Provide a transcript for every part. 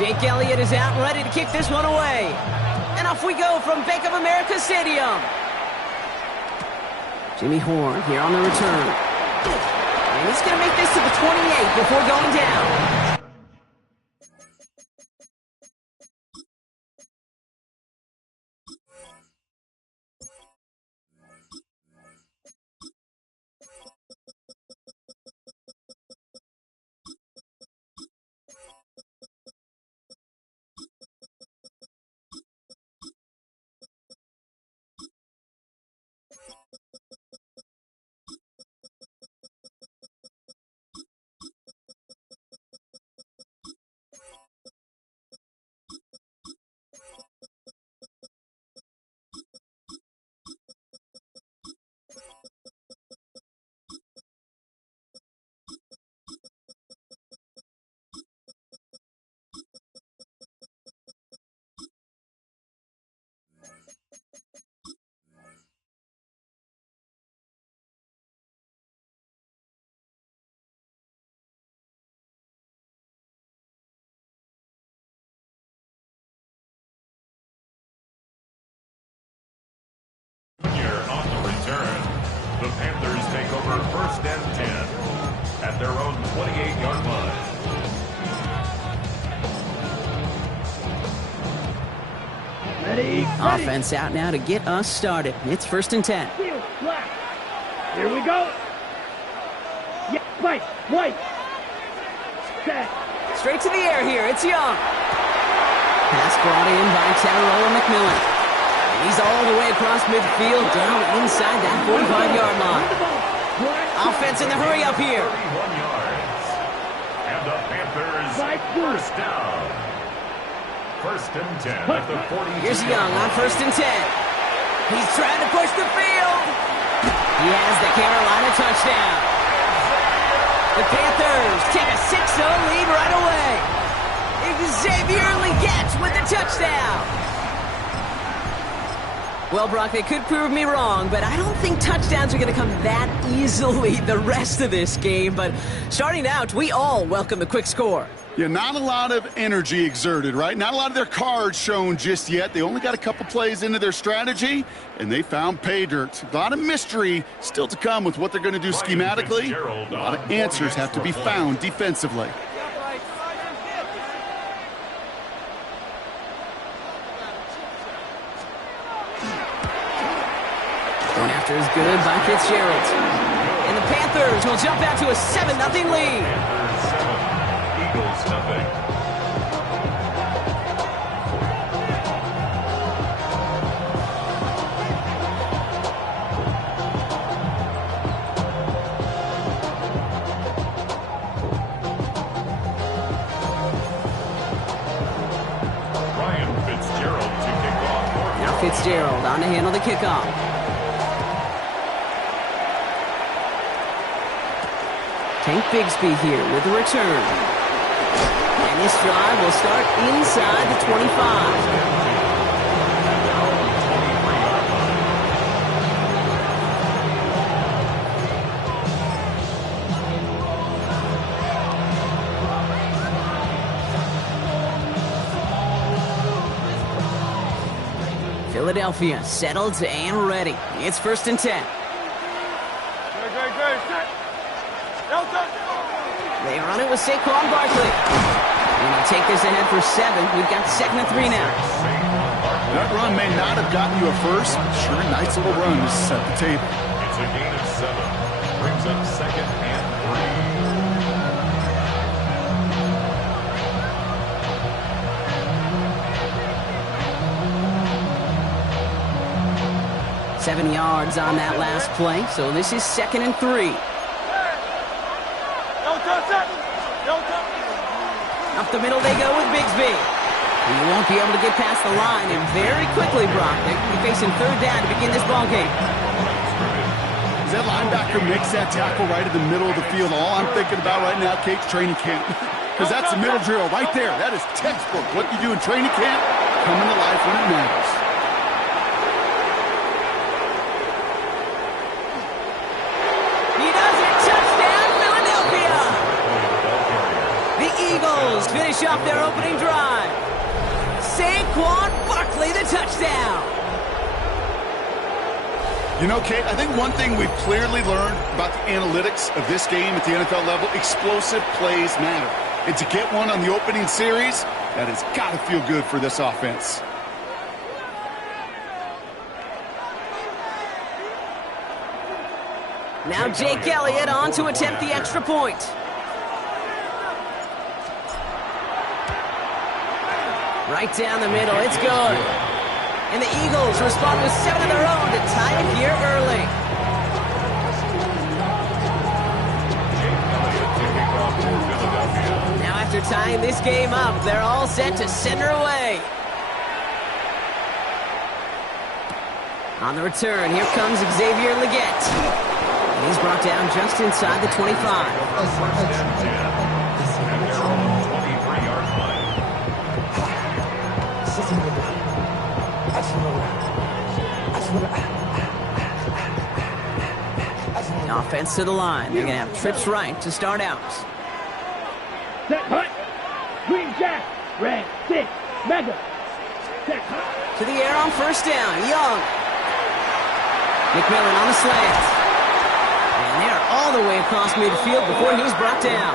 Jake Elliott is out and ready to kick this one away. And off we go from Bank of America Stadium. Jimmy Horn here on the return. And he's going to make this to the 28 before going down. On the return, the Panthers take over 1st and 10 at their own 28-yard line. Ready. Offense out now to get us started. It's 1st and 10. Here we go. Yeah, white. Set. Straight to the air here. It's Young. Pass brought in by Teteroa McMillan. He's all the way across midfield, down inside that 45-yard line. Offense in the hurry up here. 31 yards. And the Panthers first down. 1st and 10 at the 40. Here's Young on 1st and 10. He's trying to push the field. He has the Carolina touchdown. The Panthers take a 6-0 lead right away. Xavier Legette with the touchdown. Well, Brock, they could prove me wrong, but I don't think touchdowns are going to come that easily the rest of this game. But starting out, we all welcome the quick score. Yeah, not a lot of energy exerted, right? Not a lot of their cards shown just yet. They only got a couple plays into their strategy, and they found pay dirt. A lot of mystery still to come with what they're going to do schematically. A lot of answers have to be found defensively. Going after is good by Fitzgerald. And the Panthers will jump out to a 7-0 lead. Eagles nothing. Ryan Fitzgerald to kick off. Now Fitzgerald on to handle the kickoff. Tank Bigsby here with the return. And this drive will start inside the 25. Philadelphia settled and ready. It's 1st and 10. They run it with Saquon Barkley. And they'll take this ahead for 7. We've got 2nd and 3 now. That run may not have gotten you a first, but sure, a nice little run to set the table. It's a gain of 7. Brings up 2nd and 3. 7 yards on that last play, so this is 2nd and 3. Up the middle they go with Bigsby. He won't be able to get past the line, and very quickly, Brock, they're going to be facing 3rd down to begin this ball game. As that linebacker makes that tackle right in the middle of the field, all I'm thinking about right now, Kate's training camp. Because that's the middle drill right there. That is textbook. What you do in training camp, coming to life when it matters. finish off their opening drive. Saquon Barkley, the touchdown. You know, Kate, I think one thing we've clearly learned about the analytics of this game at the NFL level, explosive plays matter. And to get one on the opening series, that has got to feel good for this offense. Now Jake Elliott on to attempt the extra point. Right down the middle, it's good. And the Eagles respond with 7 of their own to tie it here early. Now after tying this game up, they're all set to send her away. On the return, here comes Xavier Legette. And he's brought down just inside the 25. Offense to the line. They're going to have trips right to start out. Set, hut. Green jack. Red, 6, mega. Set, hut. To the air on first down. Young. McMillan on the slant. And they're all the way across midfield before he's brought down.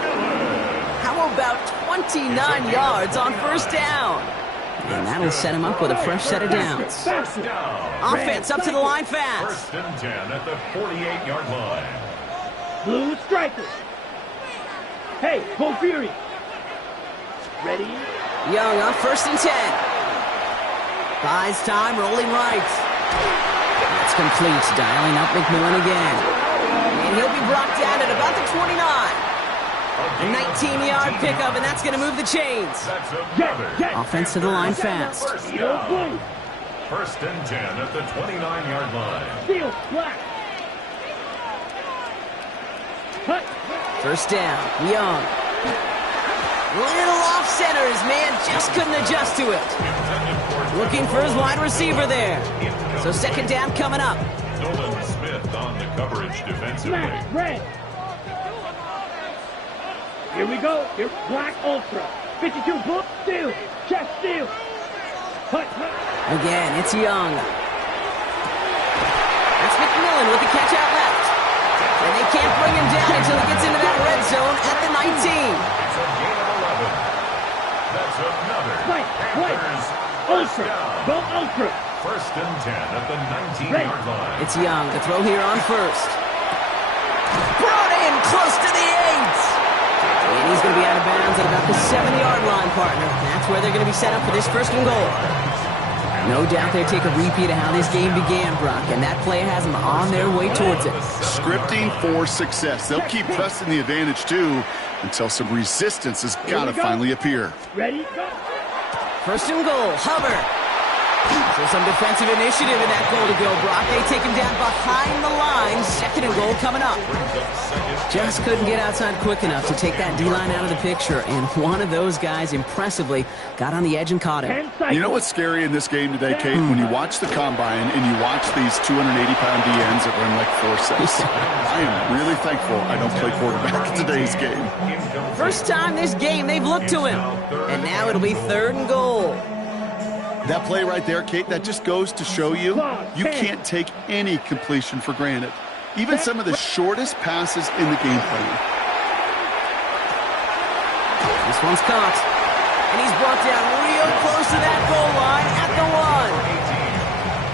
How about 29 yards on first down? And that'll set him up with a fresh set of downs. Offense up to the line fast. 1st and 10 at the 48-yard line. Blue striker. Hey, Bull Fury. Ready? Young on 1st and 10. Buys time, rolling right. That's complete. Dialing up McMillan again. And he'll be brought down at about the 29. A 19-yard pickup, and that's going to move the chains. Offense to the line fast. 1st and 10 at the 29-yard line. Steel, black. Hut. First down, Young. Little off center. His man just couldn't adjust to it. Looking for his wide receiver there. So 2nd down coming up. Nolan Smith on the coverage defensively. Black, red. Here we go. Here, black ultra. 52 bull, steel, chest steel. Hut, hut. Again, it's Young. That's McMillan with the catch out left. And they can't bring him down until he gets into that red zone at the 19. It's a gain of 11. That's another White, Panthers ultra, go ultra. 1st and 10 at the 19-yard line. It's Young. The throw here on first. Brought in close to the 8. And he's going to be out of bounds at about the 7-yard line, partner. That's where they're going to be set up for this 1st and goal. No doubt they take a repeat of how this game began, Brock, and that play has them on their way towards it. Scripting for success. They'll keep pressing the advantage, too, until some resistance has got to finally appear. Ready, go. 1st and goal, Hubbard. So some defensive initiative in that goal to go, Brock. They take him down behind the line. 2nd and goal coming up. Just couldn't get outside quick enough to take that D-line out of the picture, and one of those guys impressively got on the edge and caught him. You know what's scary in this game today, Kate? When you watch the combine and you watch these 280-pound DNs that run like 4.6. I am really thankful I don't play quarterback in today's game. First time this game they've looked to him, and now it'll be 3rd and goal. That play right there, Kate, that just goes to show you can't take any completion for granted. Even some of the shortest passes in the game plan. This one's caught. And he's brought down real close to that goal line at the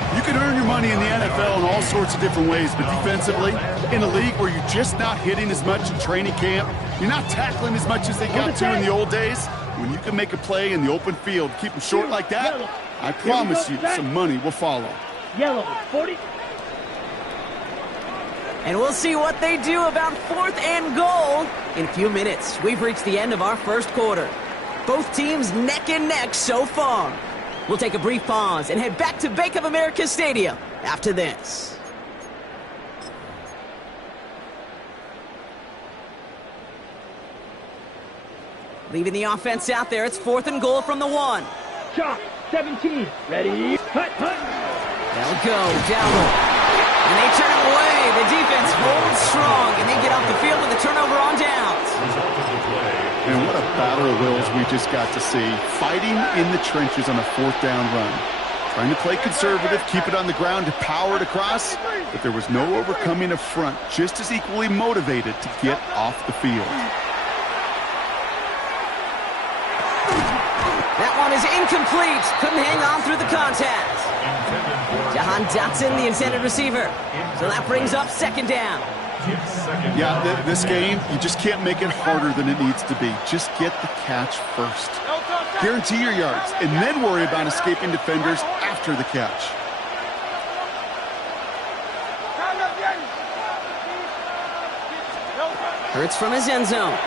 1. You can earn your money in the NFL in all sorts of different ways, but defensively, in a league where you're just not hitting as much in training camp, you're not tackling as much as they got to in the old days, when you can make a play in the open field, keep them short like that, I promise you some money will follow. Yellow, 40. And we'll see what they do about 4th and goal in a few minutes. We've reached the end of our 1st quarter. Both teams neck and neck so far. We'll take a brief pause and head back to Bank of America Stadium after this. Leaving the offense out there, it's 4th and goal from the 1. Shot, 17. Ready, hut, hut. They'll go, down. And they turn it away. The defense holds strong, and they get off the field with a turnover on downs. And what a a battle of wills we just got to see. Fighting in the trenches on a 4th down run. Trying to play conservative, keep it on the ground to power it across, but there was no overcoming a front just as equally motivated to get off the field. That one is incomplete. Couldn't hang on through the contact. Jahan Dotson, the intended receiver. So that brings up 2nd down. Yeah, this game, you just can't make it harder than it needs to be. Just get the catch first. Guarantee your yards, and then worry about escaping defenders after the catch. Hurts from his end zone.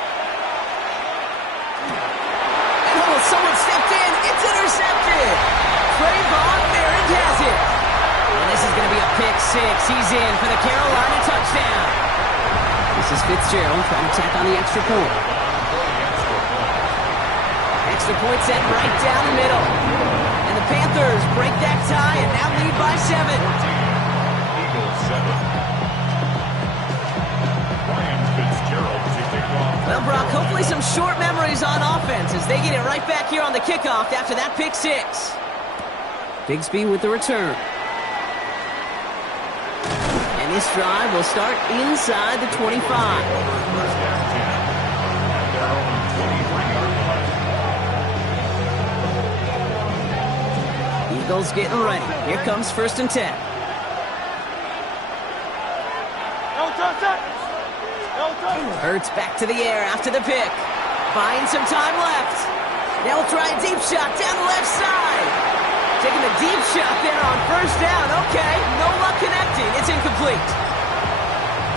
And oh, someone stepped in. It's intercepted. Trayvon Merritt has it. And this is going to be a pick 6. He's in for the Carolina touchdown. This is Fitzgerald trying to tack on the extra point. Extra point set right down the middle. And the Panthers break that tie and now lead by 7. Eagles 7. Well, Brock, hopefully some short memories on offense as they get it right back here on the kickoff after that pick 6. Bigsby with the return. And this drive will start inside the 25. Eagles getting ready. Here comes 1st and 10. Hurts back to the air after the pick. Finds some time left. Now we'll try a deep shot down the left side. Taking the deep shot there on 1st down. Okay, no luck connecting. It's incomplete.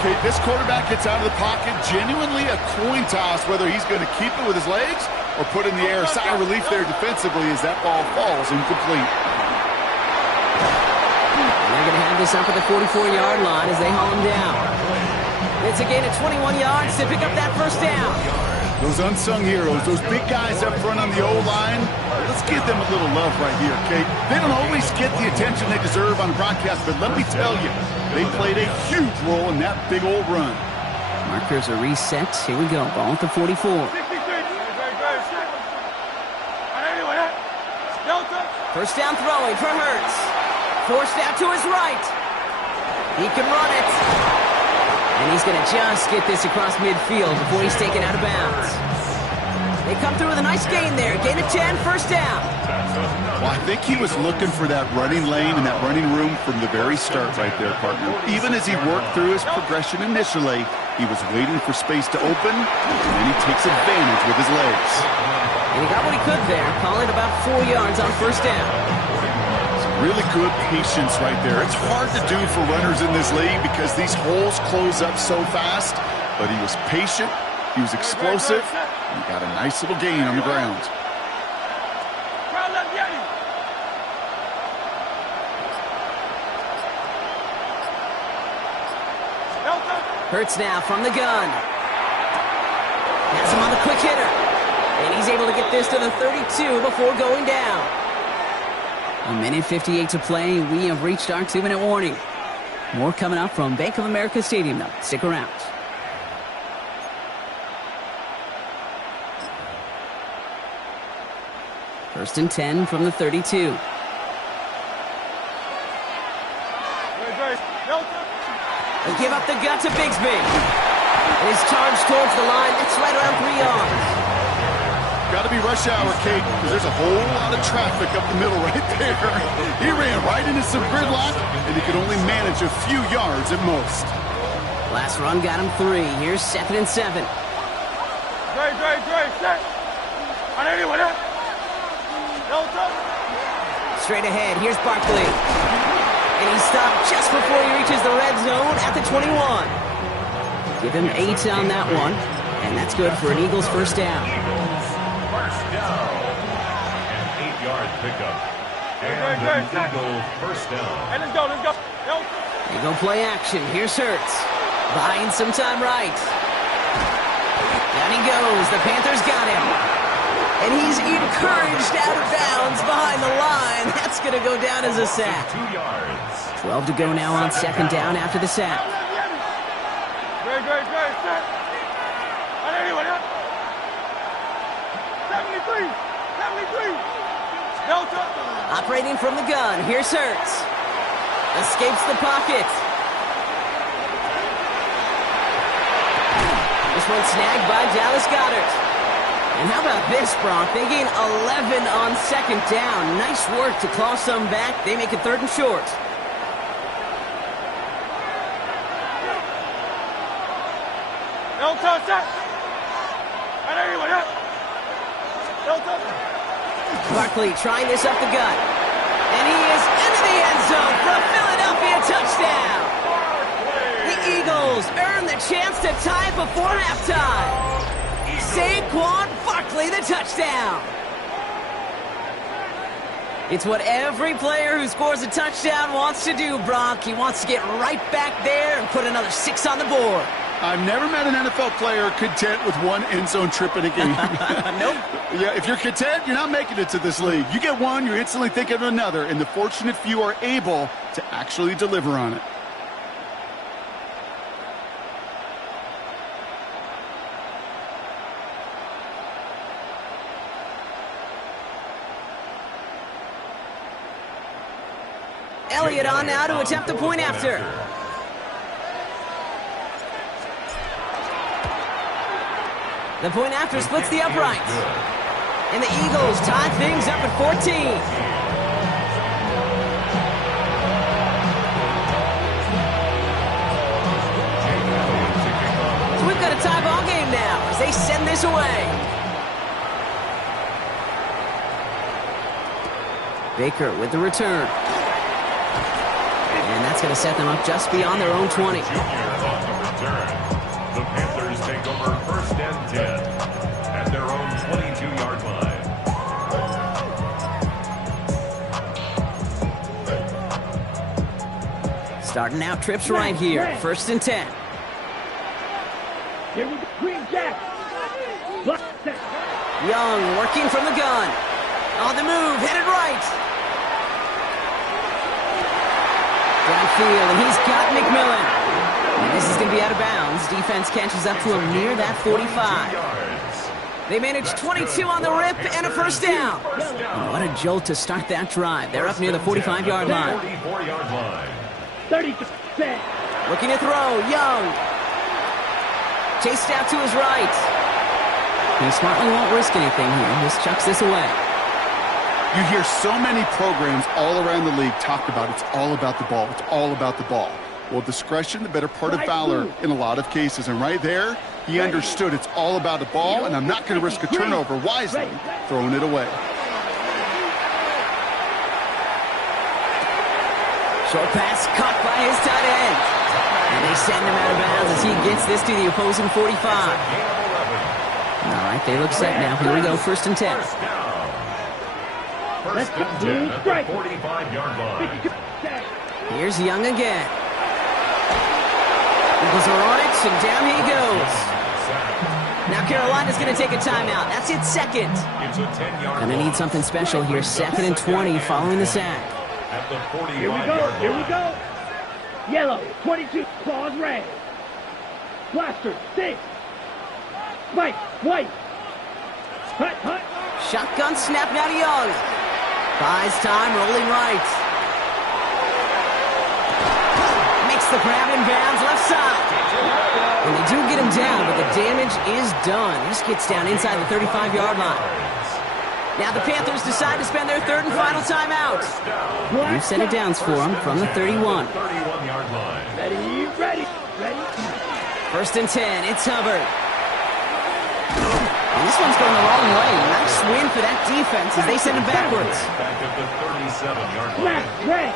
Okay, this quarterback gets out of the pocket. Genuinely a coin toss whether he's going to keep it with his legs or put in the air. Sigh of relief there defensively as that ball falls incomplete. And they're going to have this up at the 44-yard line as they haul him down. It's a gain of 21 yards to pick up that 1st down. Those unsung heroes, those big guys up front on the O-line, let's give them a little love right here, okay? They don't always get the attention they deserve on broadcast, but let me tell you, they played a huge role in that big old run. Markers are reset. Here we go. Ball at the 44. First down throwing for Hurts. Forced out to his right. He can run it. And he's going to just get this across midfield before he's taken out of bounds. They come through with a nice gain there. Gain of 10, 1st down. Well, I think he was looking for that running lane and that running room from the very start right there, partner. Even as he worked through his progression initially, he was waiting for space to open, and then he takes advantage with his legs. And he got what he could there, calling about 4 yards on 1st down. Really good patience right there. It's hard to do for runners in this league because these holes close up so fast, but he was patient, he was explosive, and he got a nice little gain on the ground. Hurts now from the gun. Has him on the quick hitter. And he's able to get this to the 32 before going down. 1:58 to play. We have reached our 2-minute warning. More coming up from Bank of America Stadium, though. Stick around. First and 10 from the 32. They give up the gut to Bigsby. And his charge towards the line. It's right around 3 yards. Got to be rush hour, Kate, because there's a whole lot of traffic up the middle right there. He ran right into some gridlock, and he could only manage a few yards at most. Last run got him 3. Here's 2nd and 7. Straight ahead, here's Barkley. And he stopped just before he reaches the red zone at the 21. Give him 8 on that one, and that's good for an Eagles 1st down. First down. An 8-yard pickup. And an Eagle 1st down. And let's go. They go play action. Here's Hurts. Buying some time right. Down he goes. The Panthers got him. And he's encouraged out of bounds behind the line. That's going to go down as a sack. 2 yards. 12 to go now on 2nd down after the sack. Operating from the gun, here's Hurts. Escapes the pocket. This one snagged by Dallas Goedert. And how about this, Brock? They gain 11 on second down. Nice work to claw some back. They make it 3rd and short. Barkley trying this up the gut. And he is into the end zone for a Philadelphia touchdown. The Eagles earn the chance to tie before halftime. Saquon Barkley, the touchdown. It's what every player who scores a touchdown wants to do, Brock. He wants to get right back there and put another 6 on the board. I've never met an NFL player content with one end zone trip in a game. Nope. Yeah, if you're content, you're not making it to this league. You get one, you're instantly thinking of another, and the fortunate few are able to actually deliver on it. Elliott on now to attempt the point after. The point after splits the uprights. And the Eagles tie things up at 14. So we've got a tie ball game now as they send this away. Baker with the return. And that's going to set them up just beyond their own 20. The Panthers take over 1st and 10 at their own 22-yard line. Starting out trips right here. 1st and 10. Here we go. Green Jack. Young working from the gun. On the move, headed right. Downfield, and he's got McMillan. And this is going to be out of bounds. Defense catches up to him near that 45. They manage 22 on the rip and a 1st down. And what a jolt to start that drive. They're up near the 45-yard line. 44-yard line. 30%. Looking to throw, Young. Chased out to his right. He smartly won't risk anything here. Just chucks this away. You hear so many programs all around the league talk about it's all about the ball. It's all about the ball. Well, discretion, the better part of valor in a lot of cases. And right there, he understood it's all about the ball, and I'm not going to risk a turnover wisely, throwing it away. Short pass caught by his tight end. And they send him out of bounds as he gets this to the opposing 45. All right, they look set now. Here we go, 1st and 10. 1st and 10 at the 45-yard line. Here's Young again. Eagles are on it, and down he goes. Now Carolina's going to take a timeout. That's its 2nd. It's a 10-yard Going to need something special here. 2nd and 20 following the sack. At the 45-yard Here we go. line. Here we go. Yellow, 22, claws red. Blaster, 6. Spike, white. Hut, hut. Shotgun snap now to Young. Buys time, rolling right. Makes the grab in bounds, left side. And they do get him down, but the damage is done. He just gets down inside the 35-yard line. Now the Panthers decide to spend their 3rd and final timeout. We've set it downs for them from the 31. 31-yard line. Ready, ready, ready. 1st and 10, it's Hubbard. And this one's going the wrong way. Nice win for that defense as they send him backwards. Back at the 37-yard line. Left, red.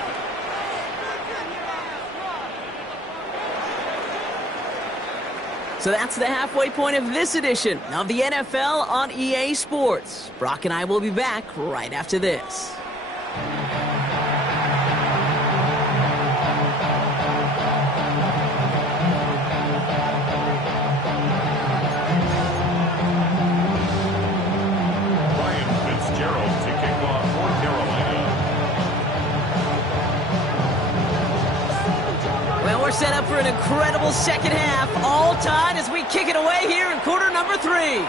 So that's the halfway point of this edition of the NFL on EA Sports. Brock and I will be back right after this. Set up for an incredible second half, all tied as we kick it away here in quarter number 3.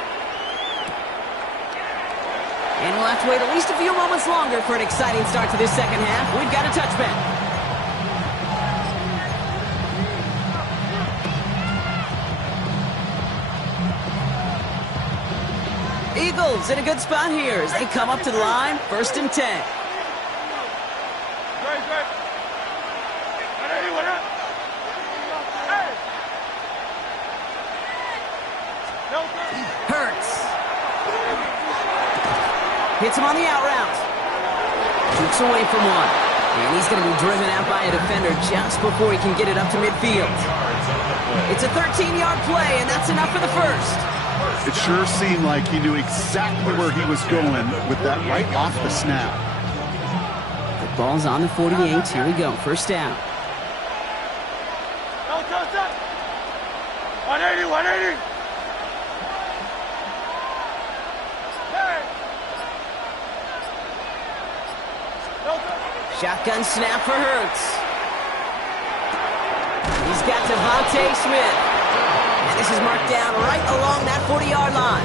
And we'll have to wait at least a few moments longer for an exciting start to this second half. We've got a touchback. Eagles in a good spot here as they come up to the line, 1st and 10. Hurts. Hits him on the out route. Shoots away from one. And he's going to be driven out by a defender just before he can get it up to midfield. It's a 13-yard play, and that's enough for the first. It sure seemed like he knew exactly where he was going with that right off the snap. The ball's on the 48. Here we go. First down. 180, 180. Shotgun snap for Hurts. He's got Devontae Smith. And this is marked down right along that 40-yard line.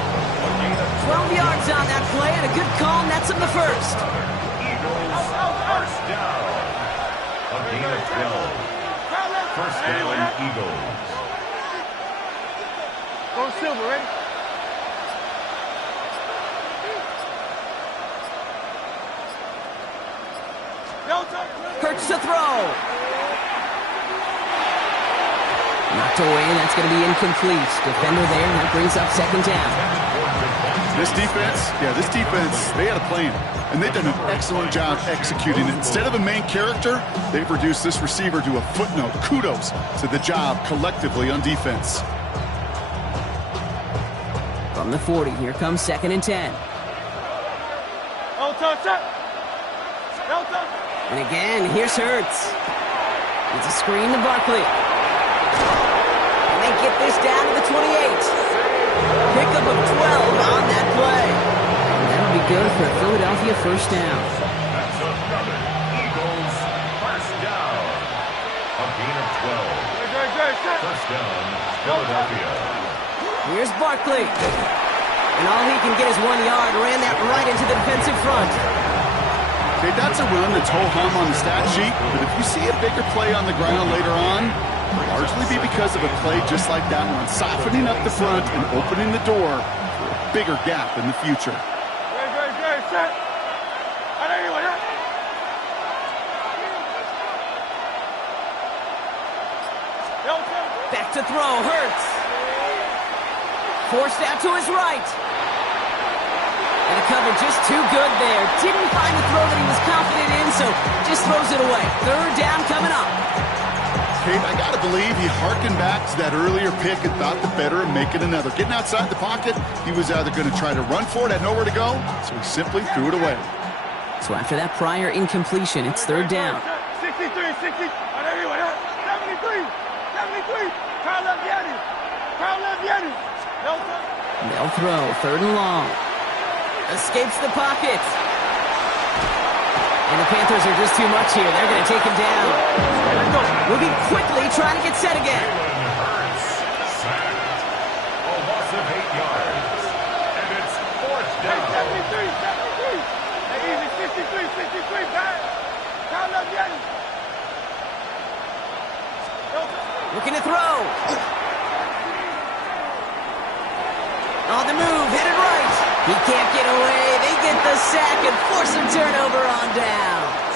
12 yards on that play, and a good call nets him the first. Eagles, first down. A gain of 12. First down, Eagles. Go Silver, ready? Hurts to throw. Knocked away, and that's going to be incomplete. Defender there, and that brings up second down. This defense, they had a plan, and they've done an excellent job executing it. Instead of a main character, they've reduced this receiver to a footnote. Kudos to the job collectively on defense. From the 40, here comes 2nd and 10. And again, here's Hurts. It's a screen to Barkley. And they get this down to the 28. Pickup of 12 on that play. And that'll be good for a Philadelphia first down. That's another Eagles first down. A gain of 12. First down, Philadelphia. Here's Barkley. And all he can get is 1 yard. Ran that right into the defensive front. Okay, that's a run that's ho-hum on the stat sheet, but if you see a bigger play on the ground later on, it'll largely be because of a play just like that one, softening up the front and opening the door for a bigger gap in the future. Back to throw, Hurts. Forced out to his right. And the cover just too good there. Didn't find the throw that he was confident in, so just throws it away. Third down coming up. Kate, I got to believe he harkened back to that earlier pick and thought the better of making another. Getting outside the pocket, he was either going to try to run for it, had nowhere to go, so he simply threw it away. So after that prior incompletion, it's third down. 63, 60, 73, 73. Carl Leviani. They'll throw, third and long. Escapes the pocket. And the Panthers are just too much here. They're going to take him down. Moving quickly, trying to get set again. Hurts, sacked. A loss of 8 yards. And it's fourth down. 73. Easy, 63, back. Carl Leviani. Looking to throw. On the move, headed right. He can't get away. They get the sack and force a turnover on downs.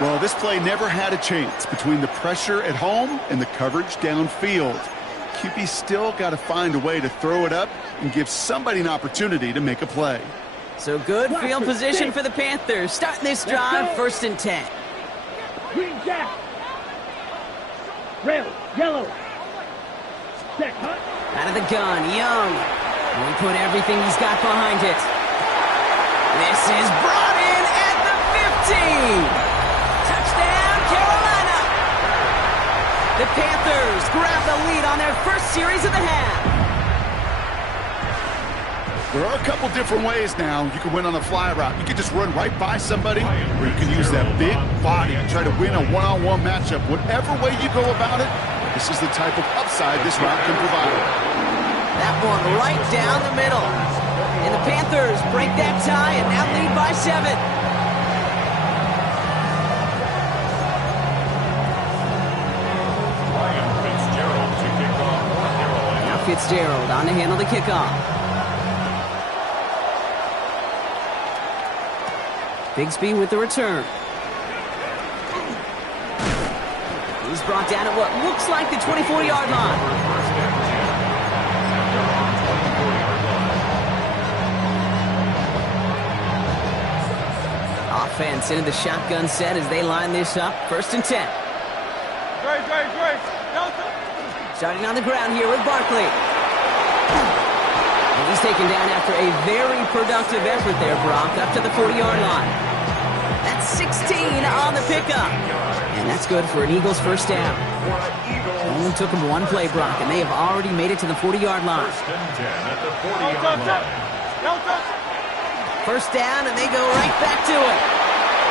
Well, this play never had a chance between the pressure at home and the coverage downfield. QB still got to find a way to throw it up and give somebody an opportunity to make a play. So good field position for the Panthers. Starting this drive, 1st and 10. Green jack. Red, yellow. Check, huh? Out of the gun, Young. And we put everything he's got behind it. This is brought in at the 15. Touchdown, Carolina. The Panthers grab the lead on their first series of the half. There are a couple different ways now you can win on a fly route. You can just run right by somebody, or you can use that big body and try to win a one-on-one matchup. Whatever way you go about it, this is the type of upside this route can provide. That one right down the middle. And the Panthers break that tie and now lead by 7. Now Fitzgerald on to handle the kickoff. Bigsby with the return. He's brought down at what looks like the 24-yard line. Offense into the shotgun set as they line this up. 1st and 10. Starting on the ground here with Barkley. And he's taken down after a very productive effort there, Brock, up to the 40-yard line. That's 16 on the pickup. And that's good for an Eagles 1st down. Only took them 1 play, Brock, and they have already made it to the 40-yard line. 1st and 10 at the 40-yard line. 1st down, and they go right back to it.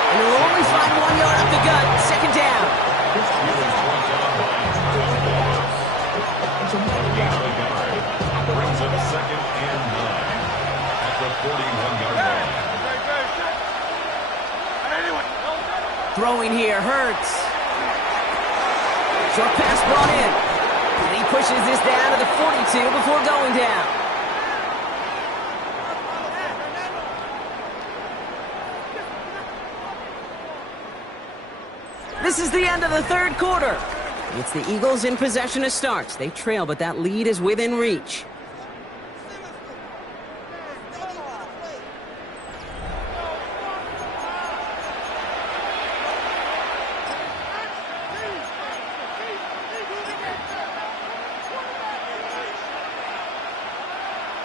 And they'll only find 1 yard up the gut. 2nd down. Brings up 2nd and 9 at the 41-yard line. Throwing here, Hurts. Short pass brought in. And he pushes this down to the 42 before going down. This is the end of the 3rd quarter. It's the Eagles in possession to start. They trail, but that lead is within reach.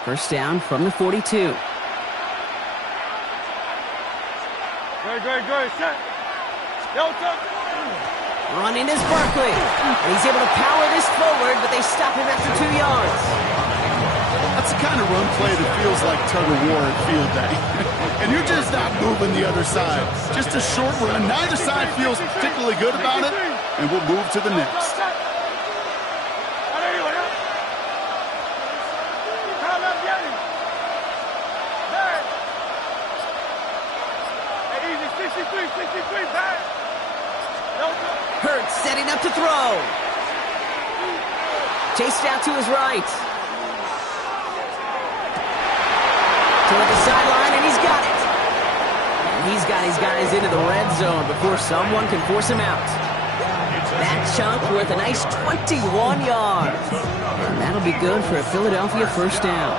First down from the 42. Good. Set. Running is Barkley. And he's able to power this forward, but they stop him after 2 yards. That's the kind of run play that feels like tug of war at field day. And you're just not moving the other side. Just a short run. Neither side feels particularly good about it, and we'll move to the next. Hurts setting up to throw. Chased out to his right. Toward the sideline, and he's got it. And he's got his guys into the red zone before someone can force him out. That chunk worth a nice 21 yards. And that'll be good for a Philadelphia 1st down.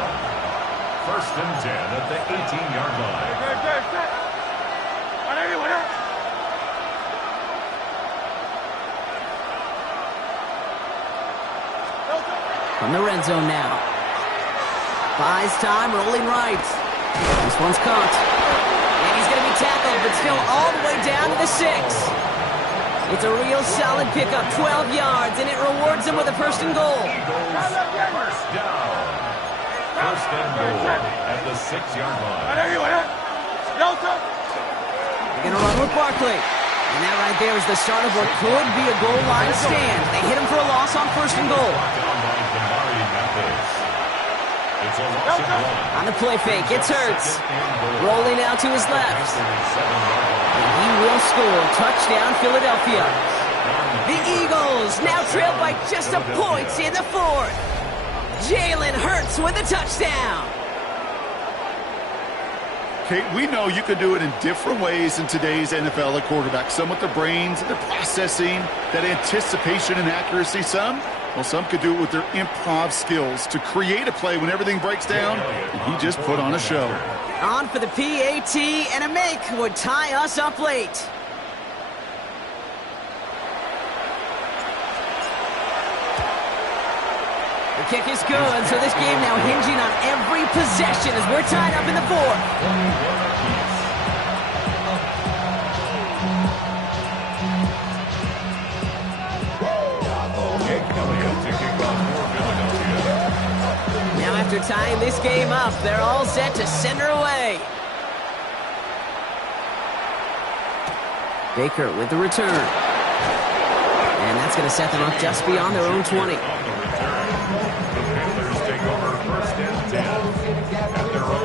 1st and 10 at the 18-yard line. From the red zone now. Buys time, rolling right. This one's caught. And he's going to be tackled, but still all the way down to the 6. It's a real solid pickup, 12 yards, and it rewards him with a 1st and goal. Eagles 1st down. 1st and goal at the 6-yard line. They're going to run with Barkley. And that right there is the start of what could be a goal line stand. They hit him for a loss on 1st and goal. On the play fake, it's Hurts. Rolling out to his left. And he will score. Touchdown, Philadelphia. The Eagles now trail by just a point in the 4th. Jalen Hurts with a touchdown. Kate, we know you can do it in different ways in today's NFL at quarterback. Some with their brains, their processing, that anticipation and accuracy. Some could do it with their improv skills to create a play when everything breaks down. And he just put on a show. On for the PAT, and a make would tie us up late. The kick is good, so this game now hinging on every possession as we're tied up in the 4th. Now after tying this game up, they're all set to send her away. Baker with the return. And that's going to set them up just beyond their own 20. The Panthers take over 1st and 10 at their own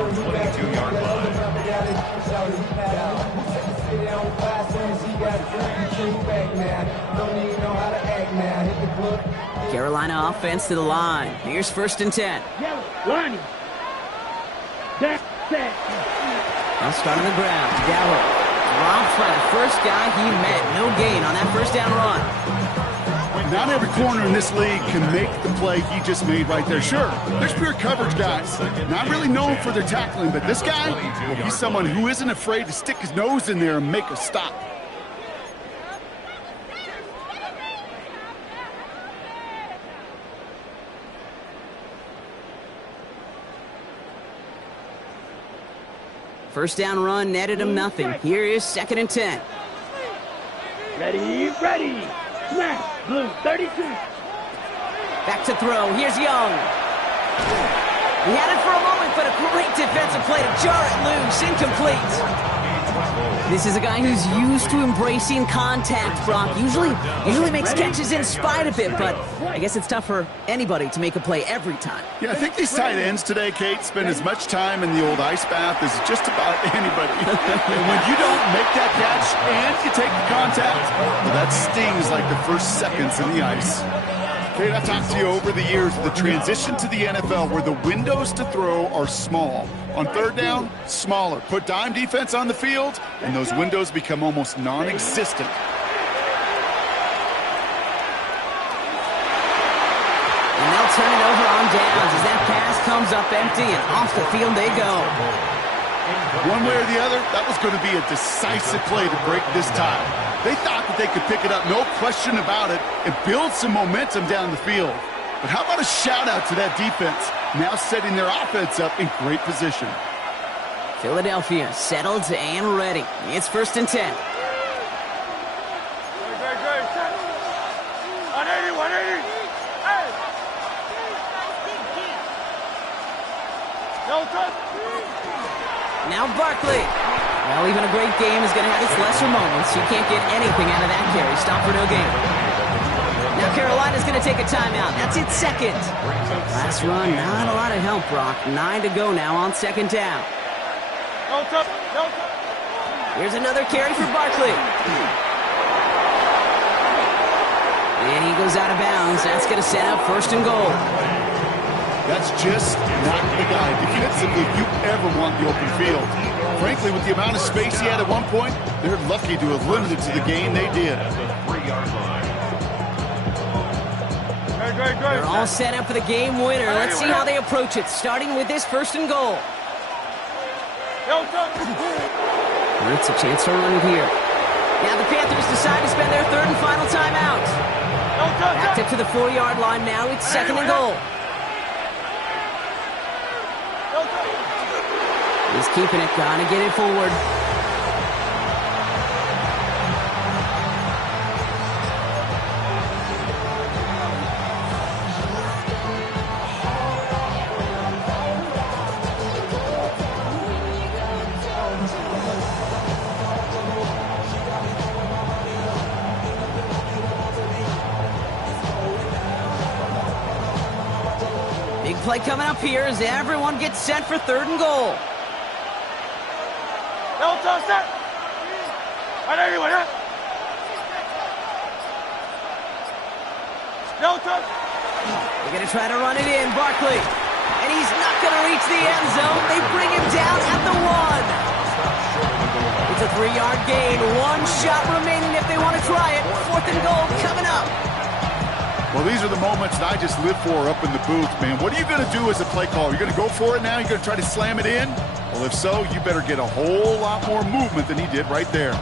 Carolina offense to the line. Here's 1st and 10. Yellow, lining. Back, set. Now start on the ground. Gallo dropped by the first guy he met. No gain on that 1st down run. Not every corner in this league can make the play he just made right there. Sure, there's pure coverage guys. Not really known for their tackling, but this guy, well, he's someone who isn't afraid to stick his nose in there and make a stop. First down run netted him nothing. Here is 2nd and 10. Ready, ready. Snap, blue, 32. Back to throw. Here's Young. He had it for a moment, but a great defensive play to jar it loose. Incomplete. This is a guy who's used to embracing contact, Brock. Usually makes catches in spite of it, but I guess it's tough for anybody to make a play every time. Yeah, I think these tight ends today, Kate, spend as much time in the old ice bath as just about anybody. And when you don't make that catch and you take the contact, well, that stings like the first seconds in the ice. Kate, I've talked to you over the years of the transition to the NFL where the windows to throw are small. On 3rd down, smaller. Put dime defense on the field, and those windows become almost non-existent. And they'll turn it over on downs as that pass comes up empty, and off the field they go. One way or the other, that was going to be a decisive play to break this tie. They thought that they could pick it up, no question about it, and build some momentum down the field. But how about a shout-out to that defense, now setting their offense up in great position. Philadelphia settled and ready. It's 1st and 10. 180. Hey! No touch. Now Barkley. Well, even a great game is going to have its lesser moments. You can't get anything out of that carry. Stop for no gain. Now Carolina's going to take a timeout. That's its 2nd. Last run, not a lot of help, Brock. 9 to go now on 2nd down. No touch. No touch. Here's another carry for Barkley. And he goes out of bounds. That's going to set up 1st and goal. That's just not the guy defensively you ever want the open field. Frankly, with the amount of space he had at one point, they're lucky to have limited to the game they did. They're all set up for the game winner. Let's see how they approach it, starting with this 1st and goal. It's a chance to run it here. Now the Panthers decide to spend their 3rd and final timeout. Backed up to the 4-yard line now. It's 2nd and goal. He's keeping it. Gonna get it forward. Big play coming up here as everyone gets set for 3rd and goal. No touch. No touch. They're going to try to run it in. Barkley. And he's not going to reach the end zone. They bring him down at the 1. It's a 3-yard gain. 1 shot remaining if they want to try it. 4th and goal coming up. Well, these are the moments that I just live for up in the booth, man. What are you going to do as a play caller? You're going to go for it now? You're going to try to slam it in? Well, if so, you better get a whole lot more movement than he did right there.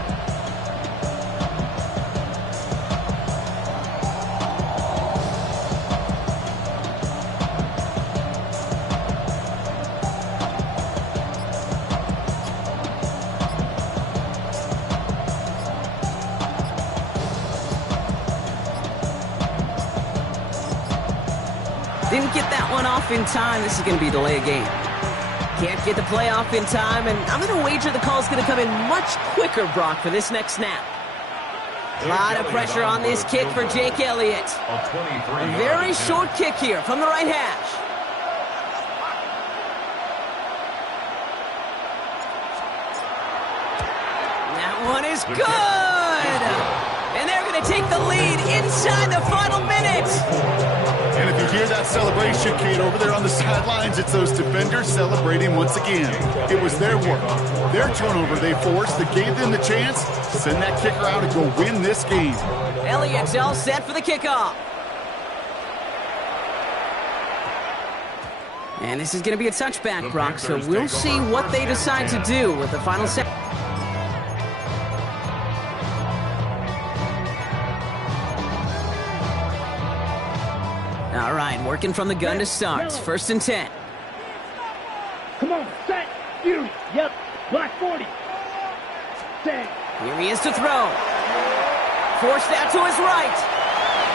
Didn't get that one off in time. This is going to be a delay of game. Can't get the play off in time, and I'm going to wager the call's going to come in much quicker, Brock, for this next snap. A lot of pressure on this kick for Jake Elliott. A very short kick here from the right hash. That one is good! And they're going to take the lead inside the final minute. that celebration, Kate, over there on the sidelines. It's those defenders celebrating once again. It was their work, their turnover they forced that gave them the chance to send that kicker out and go win this game. Elliott's all set for the kickoff. And this is going to be a touchback, Brock, so we'll see what they decide to do with the final set. All right, working from the gun to start. 1st and 10. Come on, set, you. Yep, black 40. Set. Here he is to throw. Forced out to his right.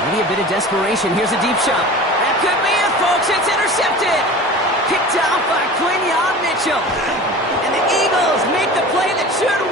Maybe a bit of desperation. Here's a deep shot. That could be it, folks. It's intercepted. Picked off by Quinion Mitchell. And the Eagles make the play that should